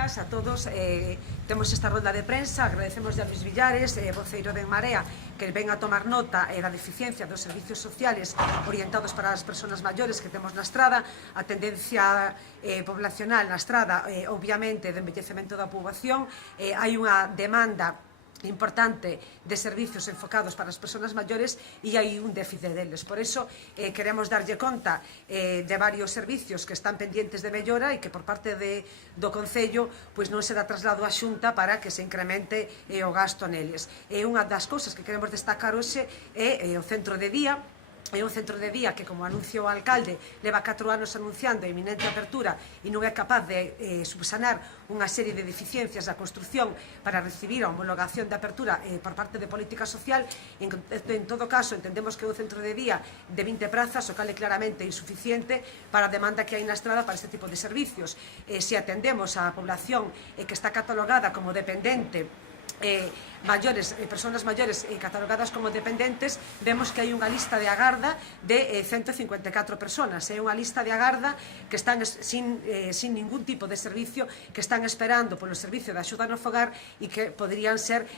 días a todos. Temos esta rolda de prensa, agradecemos a Luis Villares, voceiro de En Marea, que ven a tomar nota da deficiencia dos servicios sociales orientados para as persoas maiores que temos na estrada, a tendencia poblacional na estrada, obviamente, de envellecemento da poboación, hai unha demanda importante de servicios enfocados para as persoas maiores e hai un déficit deles. Por iso queremos darlle conta de varios servicios que están pendientes de mellora e que por parte do Concello non se dá traslado á Xunta para que se incremente o gasto neles. Unha das cousas que queremos destacar hoxe é o centro de día. É un centro de día que, como anuncia o alcalde, leva 4 anos anunciando a inminente apertura e non é capaz de subsanar unha serie de deficiencias da construción para recibir a homologación de apertura por parte de política social. En todo caso, entendemos que é un centro de día de 20 prazas, o cal é claramente insuficiente para a demanda que hai na estrada para este tipo de servicios. Se atendemos á población que está catalogada como dependente, persoas maiores catalogadas como dependentes, vemos que hai unha lista de agarda de 154 persoas. É unha lista de agarda que están sin ningún tipo de servicio, que están esperando polo servicio de axuda no fogar e que poderían ser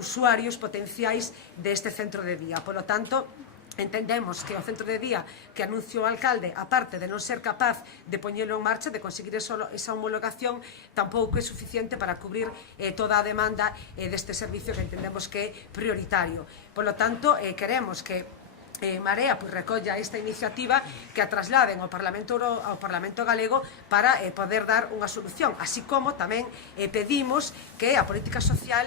usuarios potenciais deste centro de día. Polo tanto, entendemos que o centro de día que anunciou o alcalde, aparte de non ser capaz de poñelo en marcha, de conseguir esa homologación, tampouco é suficiente para cubrir toda a demanda deste servicio que entendemos que é prioritario. Por lo tanto, queremos que Marea recolla esta iniciativa, que a trasladen ao Parlamento Galego para poder dar unha solución, así como tamén pedimos que a política social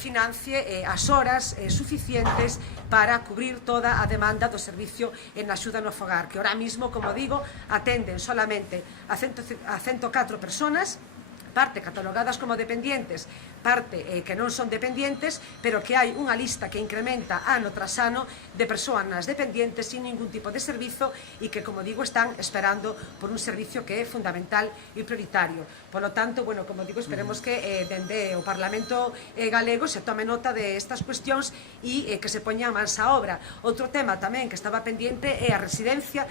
financie as horas suficientes para cubrir toda a demanda do servicio en axuda no fogar, que ahora mismo, como digo, atenden solamente a 104 persoas, parte catalogadas como dependientes, parte que non son dependientes, pero que hai unha lista que incrementa ano tras ano de persoas dependientes sin ningún tipo de servizo e que, como digo, están esperando por un servicio que é fundamental e prioritario. Por lo tanto, como digo, esperemos que dende o Parlamento Galego se tome nota de estas cuestións e que se poña mans á obra. Outro tema tamén que estaba pendiente é a residencia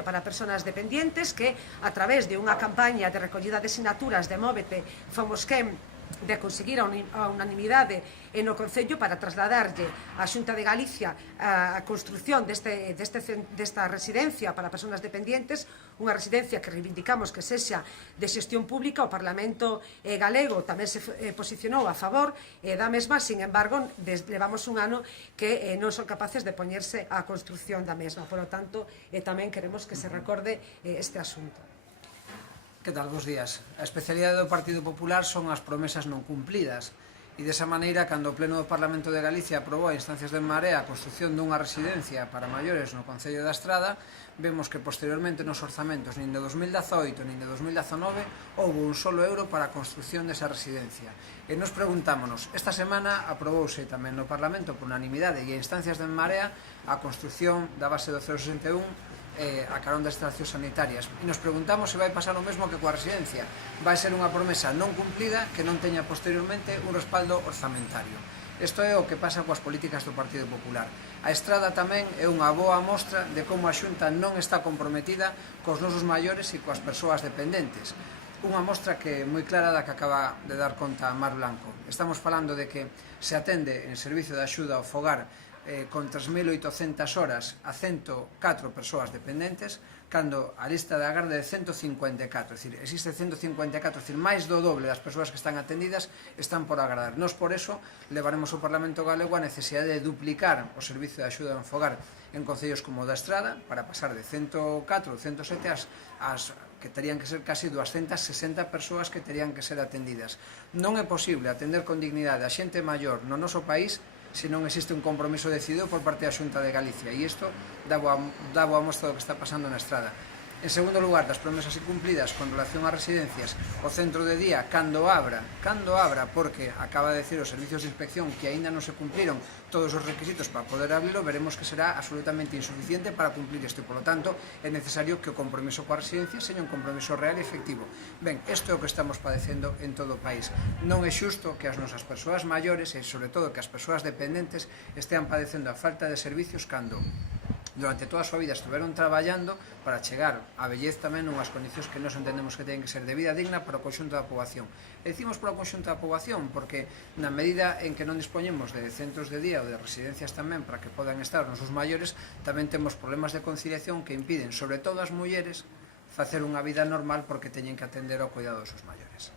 para persoas dependientes, que a través de unha campaña de recollida de sinaturas de Móvete fomos quen de conseguir a unanimidade no Concello para trasladarlle á Xunta de Galicia a construción desta residencia para persoas dependientes, unha residencia que reivindicamos que sexa de xestión pública. O Parlamento Galego tamén se posicionou a favor da mesma, sin embargo, levamos un ano que non son capaces de poñerse á construción da mesma. Por lo tanto, tamén queremos que se recorde este asunto. Que tal? Bos días. A especialidade do Partido Popular son as promesas non cumplidas e desa maneira, cando o Pleno do Parlamento de Galicia aprobou a instancias de En Marea a construción dunha residencia para maiores no Concello da Estrada, vemos que posteriormente nos orzamentos nin de 2018 nin de 2019 houve un solo euro para a construción desa residencia. E nos preguntámonos, esta semana aprobouse tamén no Parlamento por unanimidade e a instancias de En Marea a construción da base do 061 a carón das instalacións sanitarias. E nos preguntamos se vai pasar o mesmo que coa residencia. Vai ser unha promesa non cumplida que non teña posteriormente un respaldo orzamentario. Isto é o que pasa coas políticas do Partido Popular. A estrada tamén é unha boa mostra de como a Xunta non está comprometida cos nosos maiores e coas persoas dependentes. Unha mostra que é moi clara da que acaba de dar conta Mar Blanco. Estamos falando de que se atende en servicio de axuda ao fogar con 3.800 horas a 104 persoas dependentes, cando a lista de agarda é de 154, é dicir, existe 154, é dicir, máis do doble das persoas que están atendidas están por agardar. Nos, por eso, levaremos ao Parlamento Galego a necesidade de duplicar o servicio de axuda ao fogar en concellos como o da Estrada, para pasar de 104 ou 107 as que terían que ser casi 260 persoas que terían que ser atendidas. Non é posible atender con dignidade a xente maior no noso país se non existe un compromiso decidido por parte da Xunta de Galicia, e isto dá boa mostra do que está pasando na Estrada. En segundo lugar, das promesas incumplidas con relación ás residencias, o centro de día, cando abra, porque acaba de decir os servicios de inspección que aínda non se cumpliron todos os requisitos para poder abrirlo, veremos que será absolutamente insuficiente para cumplir isto, e, polo tanto, é necesario que o compromiso coa residencia seña un compromiso real e efectivo. Ben, isto é o que estamos padecendo en todo o país. Non é xusto que as nosas persoas maiores, e sobre todo que as persoas dependentes, estean padecendo a falta de servicios cando durante toda a súa vida estiveron traballando para chegar á vellez tamén nunhas condicións que nos entendemos que teñen que ser de vida digna para o conxunto da poboación. E dicimos para o conxunto da poboación porque na medida en que non dispoñemos de centros de día ou de residencias tamén para que podan estar os nosos maiores, tamén temos problemas de conciliación que impiden, sobre todo as mulleres, facer unha vida normal porque teñen que atender ao cuidado dos seus maiores.